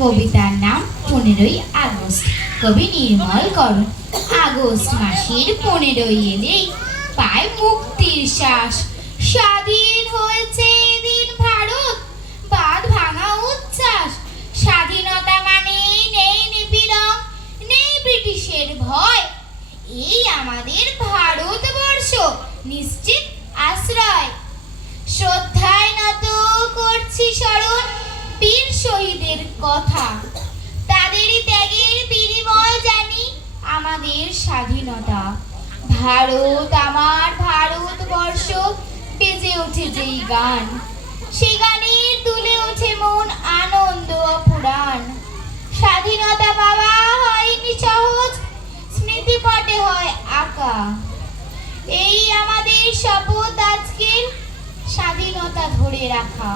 কবিতার নাম 15ই আগস্ট। কবি নির্মল করণ। আগস্ট মাসের 15 এলেই পায় মুক্তির শ্বাস। স্বাধীন হয়েছে এদিন ভারত, বাঁধ ভাঙা উচ্ছ্বাস। স্বাধীনতা মানে নেই নিপীড়ন, নেই ব্রিটিশের ভয়। এই আমাদের ভারতবর্ষ, নিশ্চিত আশ্রয়। শ্রদ্ধায় নত করছি স্মরণ বীর শহীদের কথা। তাদেরই ত্যাগের বিনিময় জানি আমাদের স্বাধীনতা। ভারত আমার ভারতবর্ষ, বেজে ওঠে যেই গান, সেই গানের দুলে ওঠে মন আনন্দ অপুরাণ। স্বাধীনতা পাওয়া হয়নি সহজ, স্মৃতিপটে হয় আঁকা। এই আমাদের শপথ আজকের, স্বাধীনতা ধরে রাখা।